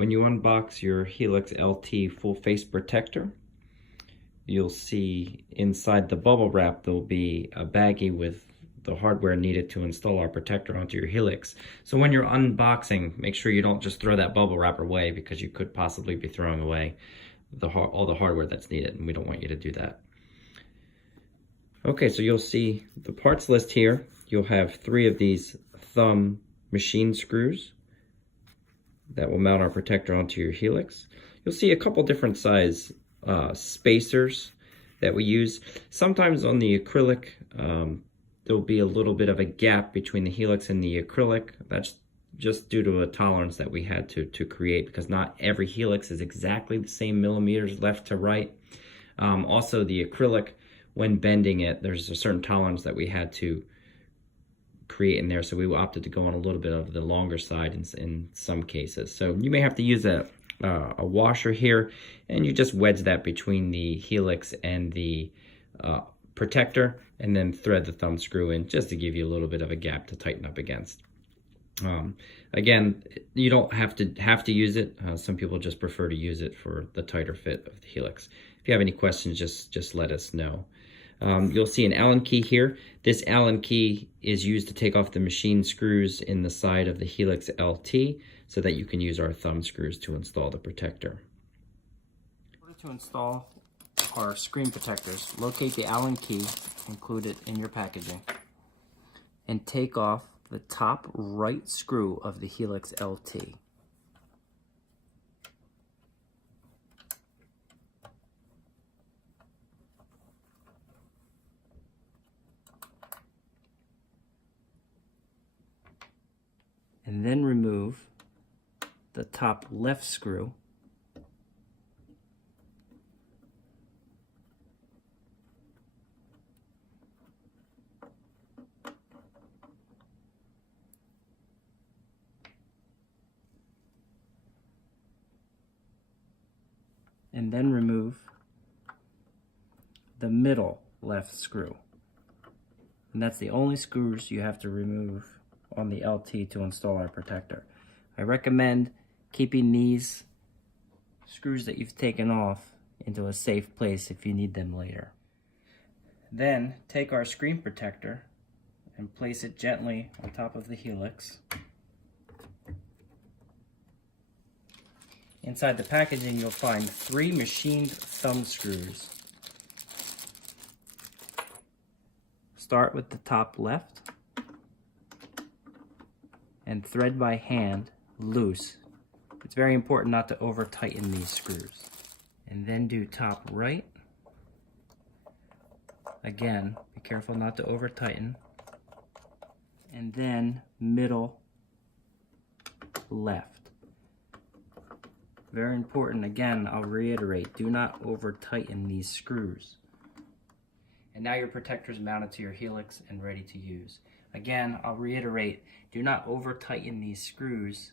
When you unbox your Helix LT full face protector, you'll see inside the bubble wrap there'll be a baggie with the hardware needed to install our protector onto your Helix. So when you're unboxing, make sure you don't just throw that bubble wrap away, because you could possibly be throwing away all the hardware that's needed, and we don't want you to do that. Okay, so you'll see the parts list here. You'll have 3 of these thumb machine screws that will mount our protector onto your Helix. You'll see a couple different size spacers that we use. Sometimes on the acrylic, there'll be a little bit of a gap between the Helix and the acrylic. That's just due to a tolerance that we had to create, because not every Helix is exactly the same millimeters left to right. Also, the acrylic, when bending it, there's a certain tolerance that we had to create in there, so we opted to go on a little bit of the longer side in some cases. So you may have to use a washer here, and you just wedge that between the Helix and the protector, and then thread the thumb screw in just to give you a little bit of a gap to tighten up against. Again, you don't have to use it. Some people just prefer to use it for the tighter fit of the Helix. If you have any questions, just let us know. You'll see an Allen key here. This Allen key is used to take off the machine screws in the side of the Helix LT so that you can use our thumb screws to install the protector. In order to install our screen protectors, locate the Allen key included in your packaging and take off the top right screw of the Helix LT. And then remove the top left screw and then remove the middle left screw. And that's the only screws you have to remove on the LT to install our protector. I recommend keeping these screws that you've taken off into a safe place if you need them later. Then take our screen protector and place it gently on top of the Helix. Inside the packaging, you'll find 3 machined thumb screws. Start with the top left and thread by hand loose. It's very important not to over tighten these screws. And then do top right. Again, be careful not to over tighten. And then middle left. Very important, again, I'll reiterate, do not over tighten these screws. And now your protector is mounted to your Helix and ready to use. Again, I'll reiterate, do not over tighten these screws.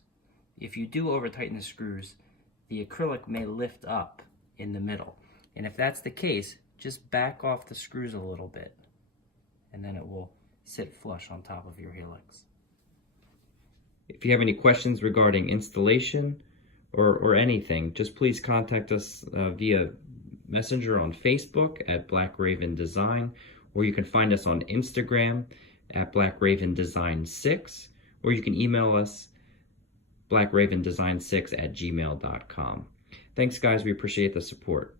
If you do over tighten the screws, the acrylic may lift up in the middle. And if that's the case, just back off the screws a little bit, and then it will sit flush on top of your Helix. If you have any questions regarding installation or anything, just please contact us via Messenger on Facebook at Black Raven Design, or you can find us on Instagram at blackravendesign6, or you can email us blackravendesign6@gmail.com. Thanks guys, we appreciate the support.